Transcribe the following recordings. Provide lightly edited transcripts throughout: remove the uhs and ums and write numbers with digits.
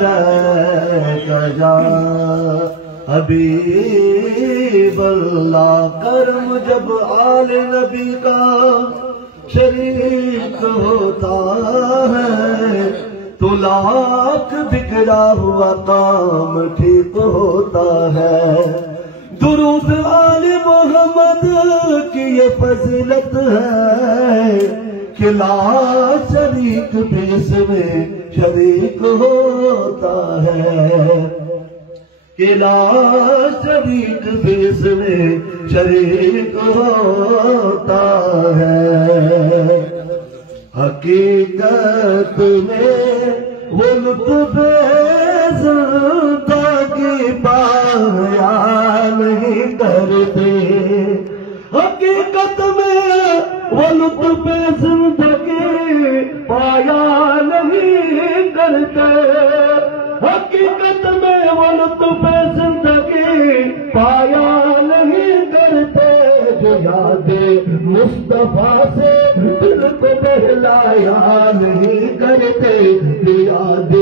یا حبیب اللہ کرم جب آل نبی کا شریک ہوتا ہے تو لاکھ بگڑا ہوا کام ٹھیک ہوتا ہے. درود آل محمد کی یہ فضیلت ہے کہ لا شریک بھی اس میں شریک ہوتا ہے، کہ لا شریک بھی اس میں شریک ہوتا ہے. حقیقت میں وہ لطف زندگی پایا نہیں کرتے، حقیقت میں وہ لطف زندگی پایا نہیں کرتے، حقیقت میں وہ لطف زندگی پایا نہیں کرتے. جو یاد مصطفیٰ سے دل کو بہلایا نہیں کرتے، جو یاد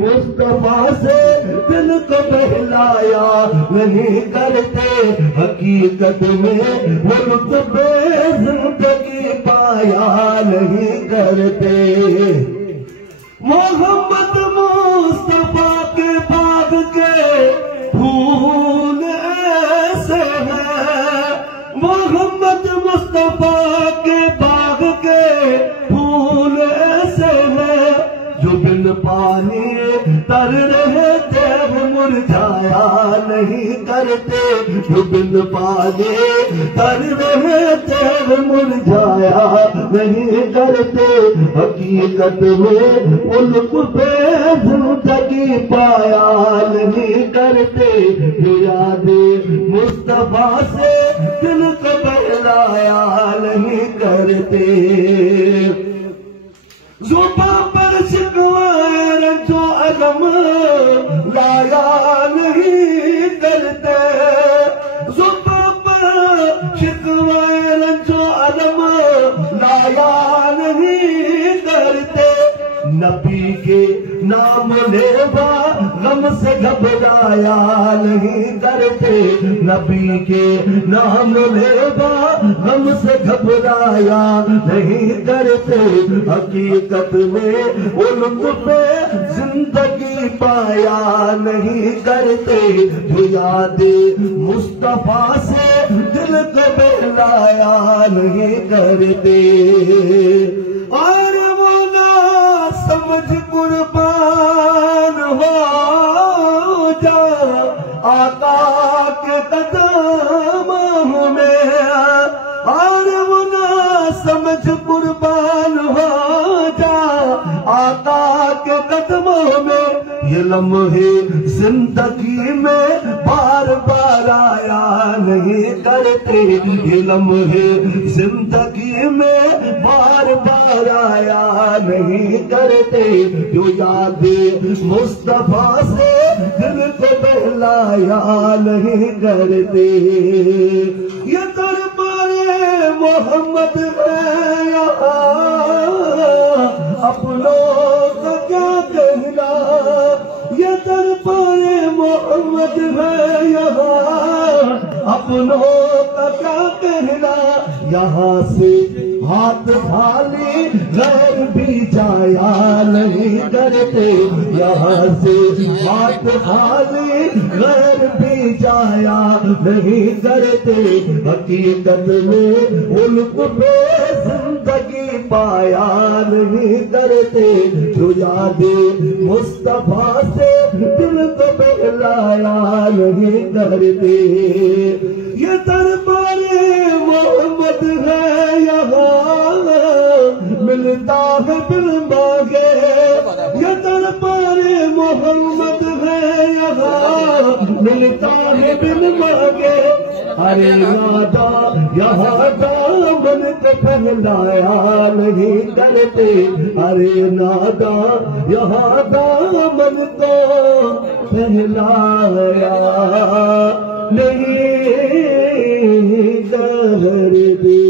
مصطفیٰ سے دل کو بہلایا نہیں کرتے. حقیقت میں وہ لطف زندگی پایا نہیں کرتے. محمد مصطفیٰ کے باغ کے پھول ایسے ہیں، محمد مصطفیٰ کے باغ کے پھول ایسے ہیں جو بن پانی تر رہے تیر مرجھایا نہیں کرتے، جو بن پانی تر رہے تیر مرجھایا نہیں کرتے. حقیقت میں ان کو بے زندگی پایا نہیں کرتے، جو یاد مصطفیٰ سے دل کو بہلایا نہیں کرتے. زباں پر شکوائے رنج و علم لایا نہیں کرتے، زباں پر شکوائے رنج و علم لایا نہیں کرتے. نبی کے نام لیوا غم سے گھبرایا نہیں کرتے، نبی کے نام لیوا غم سے گھبرایا نہیں کرتے. حقیقت میں ان پہ زندگی پایا نہیں کرتے، جو یاد مصطفیٰ سے دل کو بہلایا نہیں کرتے. اور وہ نہ سمجھ قربان ہو جا آقا کے قدموں میں، اور وہ نہ سمجھ قربان ہو جا آقا کے قدموں میں. یہ لمحے زندگی میں بار بار آیا نہیں کرتے، یہ لمحے زندگی میں بار بار آیا نہیں کرتے. جو یاد مصطفیٰ سے دل کو بہلایا نہیں کرتے. یہ دربار محمد ہے یہاں اپنوں کا کیا کہنا، یہ دربار محمد ہے یہاں اپنوں کا کیا کہنا. یہاں سے ہاتھ خالی غیر بھی جایا نہیں کرتے، یہاں سے ہاتھ خالی غیر بھی جایا نہیں کرتے. حقیقت میں ان کو بے زندگی پایا نہیں کرتے، جو یاد مصطفیٰ سے دل کو بہلایا نہیں کرتے. یہ دربار محمد ہے یہاں ملتا ہے بن مانگے، یہ دربار محمد ہے یہاں ملتا ہے بن مانگے. ارے نادا یہاں دامن کو پھیلایا نہیں کرتے، ارے نادا یہاں دامن کو پھیلایا نہیں کرتے.